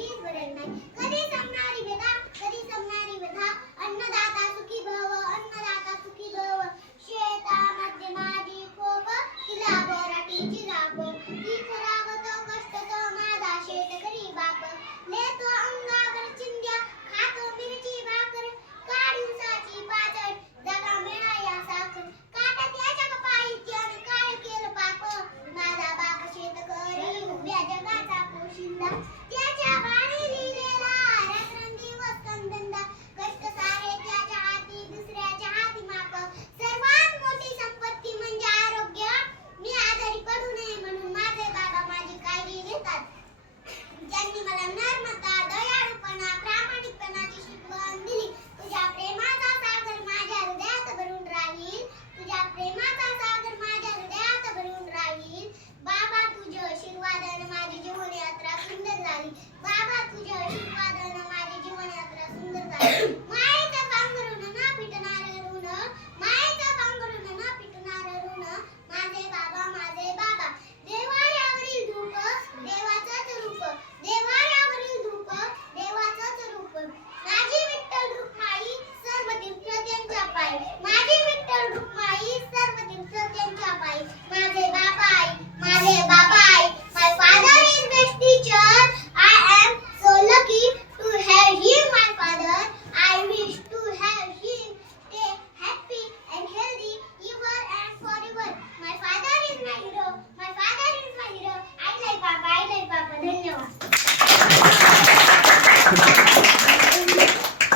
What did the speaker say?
शेतकरी बापाचं